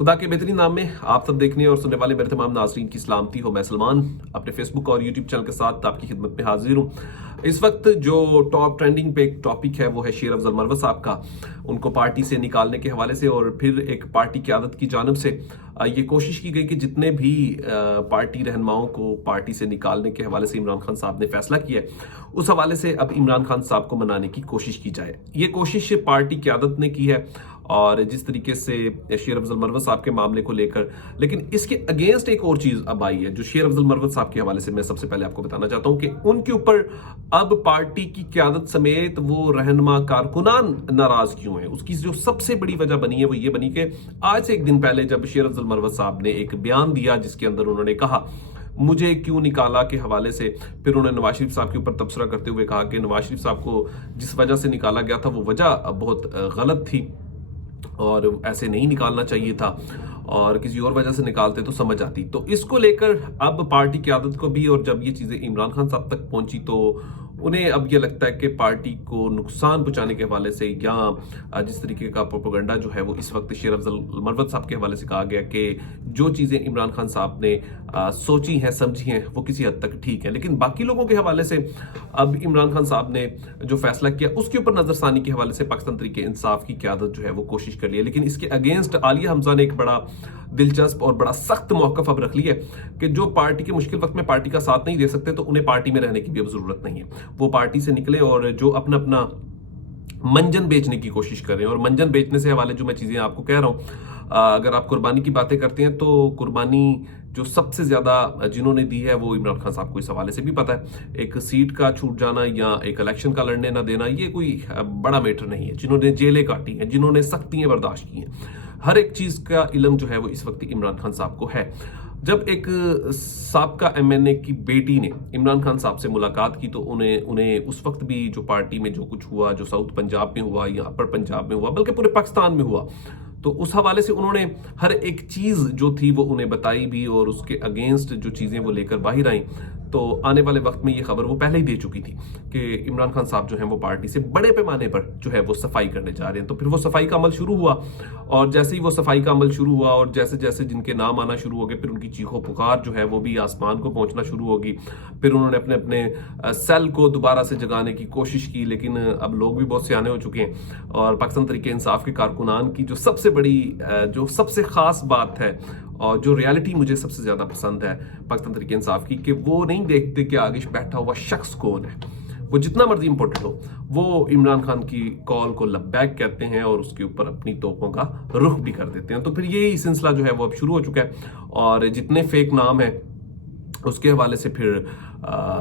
खुदा के बेहतरीन नाम में आप सब देखने और सुनने वाले मेरे तमाम नाज़रीन की सलामती हो। मैं सलमान अपने फेसबुक और यूट्यूब चैनल के साथ आपकी खिदमत में हाजिर हूँ। इस वक्त जो टॉप ट्रेंडिंग पे एक टॉपिक है वो है शेर अफजल मरवत साहब का, उनको पार्टी से निकालने के हवाले से। और फिर एक पार्टी क़यादत की जानिब से ये कोशिश की गई कि जितने भी पार्टी रहनुमाओं को पार्टी से निकालने के हवाले से इमरान खान साहब ने फैसला किया है, उस हवाले से अब इमरान खान साहब को मनाने की कोशिश की जाए। ये कोशिश पार्टी क़यादत ने की है और जिस तरीके से शेर अफजल मरवत साहब के मामले को लेकर, लेकिन इसके अगेंस्ट एक और चीज अब आई है जो शेर अफजल मरवत साहब के हवाले से मैं सबसे पहले आपको बताना चाहता हूं कि उनके ऊपर अब पार्टी की क़यादत समेत वो रहनुमा कारकुनान नाराज क्यों है। उसकी जो सबसे बड़ी वजह बनी है वो ये बनी कि आज से एक दिन पहले जब शेर अफजल मरवत साहब ने एक बयान दिया जिसके अंदर उन्होंने कहा मुझे क्यों निकाला के हवाले से, फिर उन्होंने नवाज शरीफ साहब के ऊपर तबसरा करते हुए कहा कि नवाज शरीफ साहब को जिस वजह से निकाला गया था वो वजह बहुत गलत थी और ऐसे नहीं निकालना चाहिए था और किसी और वजह से निकालते तो समझ आती। तो इसको लेकर अब पार्टी क़यादत को भी, और जब ये चीज़ें इमरान खान साहब तक पहुंची तो उन्हें अब ये लगता है कि पार्टी को नुकसान पहुंचाने के हवाले से या जिस तरीके का प्रोपेगेंडा जो है वो इस वक्त शेर अफजल मरवत साहब के हवाले से कहा गया कि जो चीज़ें इमरान खान साहब ने सोची हैं समझी हैं वो किसी हद तक ठीक है, लेकिन बाकी लोगों के हवाले से अब इमरान खान साहब ने जो फैसला किया उसके ऊपर नजरसानी के हवाले से पाकिस्तान तहरीक इंसाफ की क़यादत जो है वो कोशिश कर ली है। लेकिन इसके अगेंस्ट आलिया हमजा ने एक बड़ा दिलचस्प और बड़ा सख्त मौक़िफ़ अब रख लिया है कि जो पार्टी के मुश्किल वक्त में पार्टी का साथ नहीं दे सकते तो उन्हें पार्टी में रहने की भी अब जरूरत नहीं है। वो पार्टी से निकले और जो अपना अपना मंजन बेचने की कोशिश कर रहे हैं। और मंजन बेचने से हवाले जो मैं चीज़ें आपको कह रहा हूँ, अगर आप कुर्बानी की बातें करते हैं तो कुर्बानी जो सबसे ज़्यादा जिन्होंने दी है वो इमरान खान साहब को इस हवाले से भी पता है। एक सीट का छूट जाना या एक इलेक्शन का लड़ने ना देना ये कोई बड़ा मैटर नहीं है। जिन्होंने जेलें काटी हैं, जिन्होंने सख्तियाँ बर्दाश्त की हैं, हर एक चीज़ का इल्म जो है वो इस वक्त इमरान खान साहब को है। जब एक साबका एमएनए की बेटी ने इमरान खान साहब से मुलाकात की तो उन्हें उस वक्त भी जो पार्टी में जो कुछ हुआ, जो साउथ पंजाब में हुआ या अपर पंजाब में हुआ, बल्कि पूरे पाकिस्तान में हुआ, तो उस हवाले से उन्होंने हर एक चीज़ जो थी वो उन्हें बताई भी और उसके अगेंस्ट जो चीज़ें वो लेकर बाहर आई। तो आने वाले वक्त में ये खबर वो पहले ही दे चुकी थी कि इमरान खान साहब जो हैं वो पार्टी से बड़े पैमाने पर जो है वो सफाई करने जा रहे हैं। तो फिर वो सफाई का अमल शुरू हुआ और जैसे ही वो सफाई का अमल शुरू हुआ और जैसे जैसे जिनके नाम आना शुरू हो गए फिर उनकी चीखों पुकार जो है वो भी आसमान को पहुंचना शुरू होगी। फिर उन्होंने अपने अपने सेल को दोबारा से जगाने की कोशिश की, लेकिन अब लोग भी बहुत सियाने हो चुके हैं और पाकिस्तान तहरीक इंसाफ के कारकुनान की जो सबसे बड़ी जो सबसे खास बात है और जो रियलिटी मुझे सबसे ज़्यादा पसंद है पाकिस्तान तहरीक इंसाफ की, कि वो नहीं देखते कि आगे बैठा हुआ शख्स कौन है। वो जितना मर्जी इंपॉर्टेंट हो वो इमरान खान की कॉल को लब्बैक कहते हैं और उसके ऊपर अपनी तोपों का रुख भी कर देते हैं। तो फिर यही सिलसिला जो है वो अब शुरू हो चुका है और जितने फेक नाम है उसके हवाले से फिर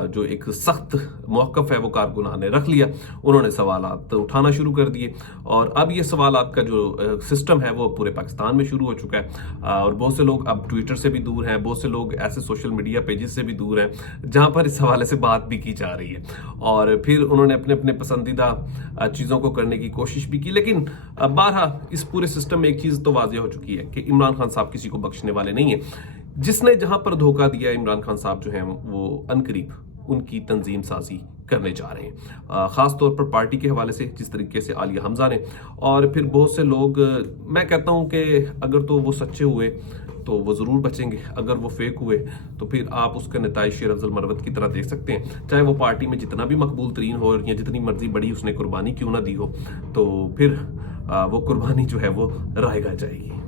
जो एक सख्त मौक़िफ़ है वो कारकुनान ने रख लिया। उन्होंने सवालात उठाना शुरू कर दिए और अब ये सवालात का जो सिस्टम है वो पूरे पाकिस्तान में शुरू हो चुका है और बहुत से लोग अब ट्विटर से भी दूर हैं, बहुत से लोग ऐसे सोशल मीडिया पेजेस से भी दूर हैं जहाँ पर इस हवाले से बात भी की जा रही है। और फिर उन्होंने अपने अपने पसंदीदा चीज़ों को करने की कोशिश भी की, लेकिन बहरहाल इस पूरे सिस्टम में एक चीज़ तो वाज़ेह हो चुकी है कि इमरान खान साहब किसी को बख्शने वाले नहीं है। जिसने जहां पर धोखा दिया इमरान खान साहब जो हैं वो अनकरीब उनकी तंजीम साजी करने जा रहे हैं, ख़ास तौर पर पार्टी के हवाले से जिस तरीके से आलिया हमजा ने। और फिर बहुत से लोग, मैं कहता हूं कि अगर तो वो सच्चे हुए तो वो ज़रूर बचेंगे, अगर वो फेक हुए तो फिर आप उसका नताइज शेर अफजल मरवत की तरह देख सकते हैं। चाहे वो पार्टी में जितना भी मकबूल तरीन हो या जितनी मर्जी बड़ी उसने कुर्बानी क्यों ना दी हो, तो फिर वो कुर्बानी जो है वो रायगा जाएगी।